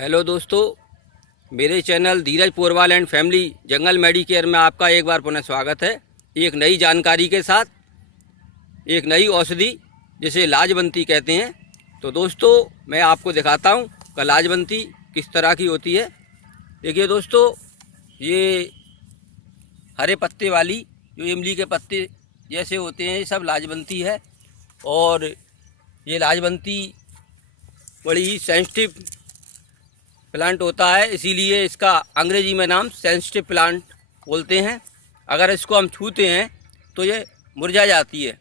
Hello दोस्तों, मेरे channel Dheeraj Porwal and family jungle Medicare में आपका एक बार पुनः स्वागत है। एक नई जानकारी के साथ एक नई औषधि जिसे लाजवंती कहते हैं। तो दोस्तों मैं आपको दिखाता हूँ कि लाजवंती किस तरह की होती है। देखिए दोस्तों, ये हरे पत्ते वाली जो इमली के पत्ते जैसे होते हैं ये सब लाजवंती है। और ये लाजवंती बड़ी ही सेंसिटिव प्लांट होता है, इसीलिए इसका अंग्रेजी में नाम सेंसिटिव प्लांट बोलते हैं। अगर इसको हम छूते हैं तो ये मुरझा जाती है,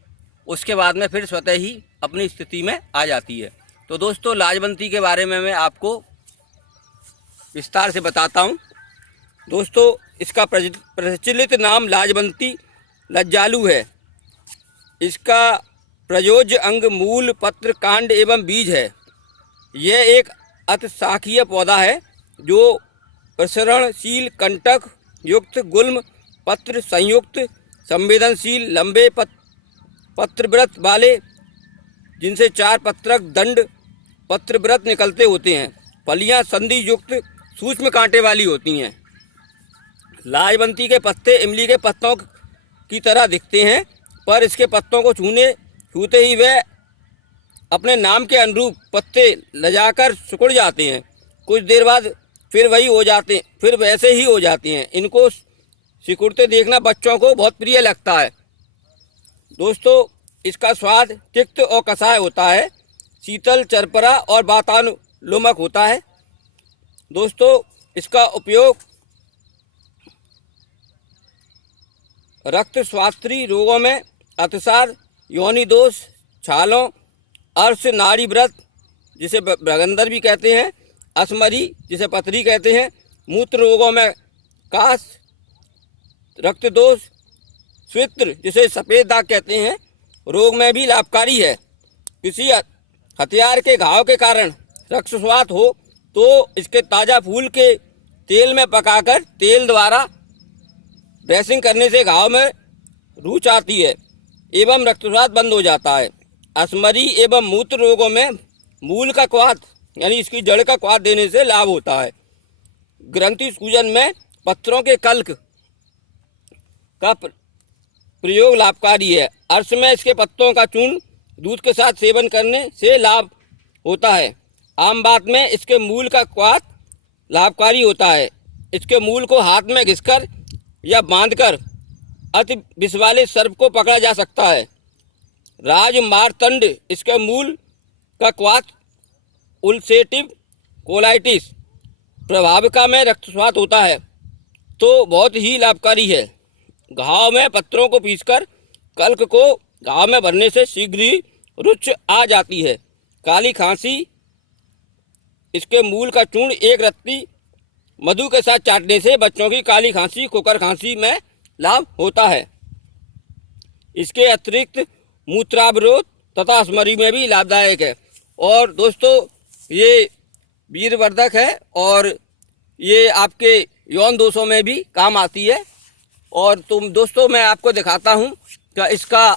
उसके बाद में फिर स्वतः ही अपनी स्थिति में आ जाती है। तो दोस्तों लाजवंती के बारे में मैं आपको विस्तार से बताता हूँ। दोस्तों इसका प्रचलित नाम लाजवंती लज्जालू है। इसका प्रयोज्य अंग मूल, पत्र, कांड एवं बीज है। यह एक अतशाखीय पौधा है जो प्रसरणशील, कंटक युक्त, गुल्म पत्र संयुक्त, संवेदनशील, लंबे पत्रव्रत वाले, जिनसे 4 पत्रक दंड पत्रव्रत निकलते होते हैं। फलियां संधि युक्त सूक्ष्म कांटे वाली होती हैं। लाजवंती के पत्ते इमली के पत्तों की तरह दिखते हैं, पर इसके पत्तों को छूते ही वे अपने नाम के अनुरूप पत्ते लजाकर सिकुड़ जाते हैं। कुछ देर बाद फिर वैसे ही हो जाते हैं। इनको सिकुड़ते देखना बच्चों को बहुत प्रिय लगता है। दोस्तों इसका स्वाद तिक्त और कसाय होता है, शीतल, चरपरा और वातानुलोमक होता है। दोस्तों इसका उपयोग रक्त स्वास्थ्य रोगों में अतिसार, योनि दोष, छालों, अर्श, नाड़ी व्रत जिसे भ्रगंदर भी कहते हैं, असमरी जिसे पथरी कहते हैं, मूत्र रोगों में कास, रक्त दोष, स्वित्र जिसे सफ़ेद दाग कहते हैं, रोग में भी लाभकारी है। किसी हथियार के घाव के कारण रक्तस्राव हो तो इसके ताज़ा फूल के तेल में पकाकर तेल द्वारा ड्रेसिंग करने से घाव में रूच आती है एवं रक्तस्राव बंद हो जाता है। असमरी एवं मूत्र रोगों में मूल का क्वाथ यानी इसकी जड़ का क्वाथ देने से लाभ होता है। ग्रंथि सूजन में पत्थरों के कल्क का प्रयोग लाभकारी है। अर्श में इसके पत्तों का चूर्ण दूध के साथ सेवन करने से लाभ होता है। आम बात में इसके मूल का क्वाथ लाभकारी होता है। इसके मूल को हाथ में घिसकर या बांधकर अति विष वाले सर्प को पकड़ा जा सकता है। राजमार्तंड इसके मूल का क्वाथ उल्सेटिव कोलाइटिस प्रभाविका में रक्तस्राव होता है तो बहुत ही लाभकारी है। घाव में पत्थरों को पीसकर कल्क को घाव में भरने से शीघ्र ही रुच आ जाती है। काली खांसी इसके मूल का चूर्ण एक रत्ती मधु के साथ चाटने से बच्चों की काली खांसी, खोखर खांसी में लाभ होता है। इसके अतिरिक्त मूत्रावरोध तथा असमरी में भी लाभदायक है। और दोस्तों ये वीरवर्धक है और ये आपके यौन दोषों में भी काम आती है। और दोस्तों मैं आपको दिखाता हूँ कि इसका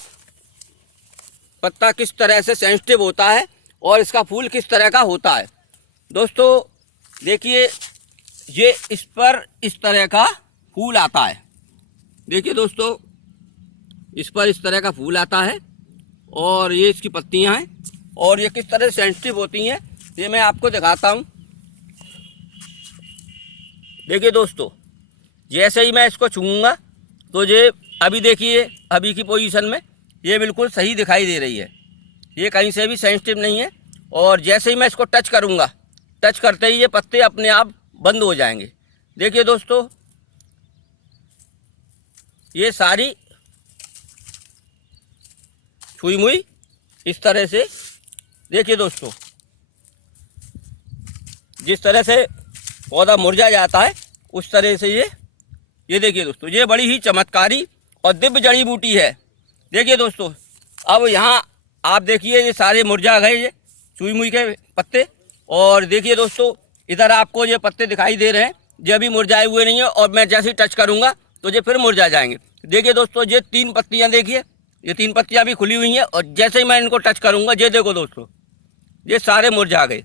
पत्ता किस तरह से सेंसिटिव होता है और इसका फूल किस तरह का होता है। दोस्तों देखिए, ये इस पर इस तरह का फूल आता है। देखिए दोस्तों, इस पर इस तरह का फूल आता है और ये इसकी पत्तियां हैं और ये किस तरह सेंसिटिव होती हैं ये मैं आपको दिखाता हूँ। देखिए दोस्तों, जैसे ही मैं इसको छूऊंगा तो ये अभी देखिए, अभी की पोजीशन में ये बिल्कुल सही दिखाई दे रही है, ये कहीं से भी सेंसिटिव नहीं है। और जैसे ही मैं इसको टच करूँगा, टच करते ही ये पत्ते अपने आप बंद हो जाएंगे। देखिए दोस्तों, ये सारी छुई मुई इस तरह से, देखिए दोस्तों, जिस तरह से पौधा मुरझा जाता है उस तरह से ये देखिए दोस्तों, ये बड़ी ही चमत्कारी और दिव्य जड़ी बूटी है। देखिए दोस्तों, अब यहाँ आप देखिए ये सारे मुरझा गए, ये छुई मुई के पत्ते। और देखिए दोस्तों, इधर आपको ये पत्ते दिखाई दे रहे हैं, ये अभी मुरझाए हुए नहीं है और मैं जैसे ही टच करूँगा तो ये फिर मुरझा जाएंगे। देखिए दोस्तों, ये 3 पत्तियाँ देखिए, ये 3 पत्तियाँ भी खुली हुई हैं और जैसे ही मैं इनको टच करूँगा ये देखो दोस्तों, ये सारे मुरझा गए।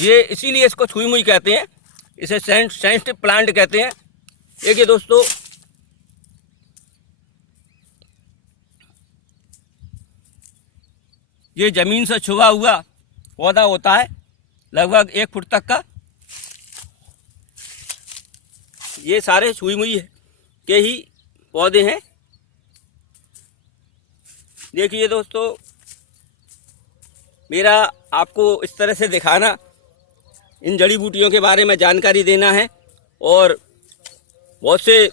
ये इसीलिए इसको छुई मुई कहते हैं, इसे सेंसिटिव प्लांट कहते हैं। देखिए दोस्तों, ये जमीन से छुआ हुआ पौधा होता है, लगभग 1 फुट तक का। ये सारे छुई मुई के ही पौधे हैं। देखिए दोस्तों, मेरा आपको इस तरह से दिखाना, इन जड़ी बूटियों के बारे में जानकारी देना है। और बहुत से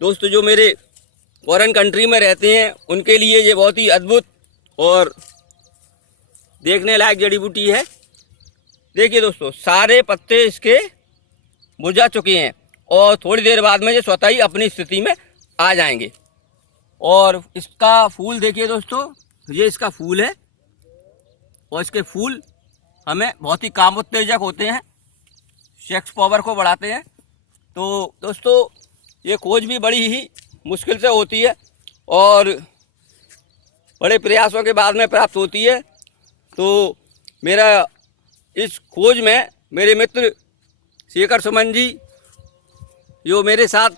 दोस्त जो मेरे फॉरेन कंट्री में रहते हैं, उनके लिए ये बहुत ही अद्भुत और देखने लायक जड़ी बूटी है। देखिए दोस्तों, सारे पत्ते इसके मुरझा चुके हैं और थोड़ी देर बाद में ये स्वतः ही अपनी स्थिति में आ जाएंगे। और इसका फूल देखिए दोस्तों, ये इसका फूल है और इसके फूल हमें बहुत ही कामोत्तेजक होते हैं, सेक्स पावर को बढ़ाते हैं। तो दोस्तों, ये खोज भी बड़ी ही मुश्किल से होती है और बड़े प्रयासों के बाद में प्राप्त होती है। तो मेरा इस खोज में मेरे मित्र शेखर सुमन जी, जो मेरे साथ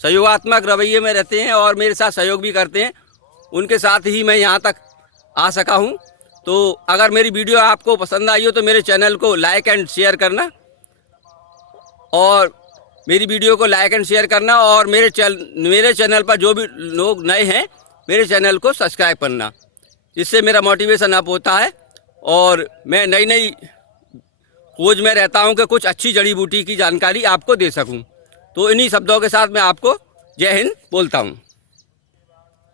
सहयोगात्मक रवैये में रहते हैं और मेरे साथ सहयोग भी करते हैं, उनके साथ ही मैं यहाँ तक आ सका हूँ। तो अगर मेरी वीडियो आपको पसंद आई हो तो मेरे चैनल को लाइक एंड शेयर करना, और मेरी वीडियो को लाइक एंड शेयर करना, और मेरे चैनल पर जो भी लोग नए हैं, मेरे चैनल को सब्सक्राइब करना, जिससे मेरा मोटिवेशन अप होता है और मैं नई नई खोज में रहता हूं कि कुछ अच्छी जड़ी बूटी की जानकारी आपको दे सकूं। तो इन्हीं शब्दों के साथ मैं आपको जय हिंद बोलता हूं।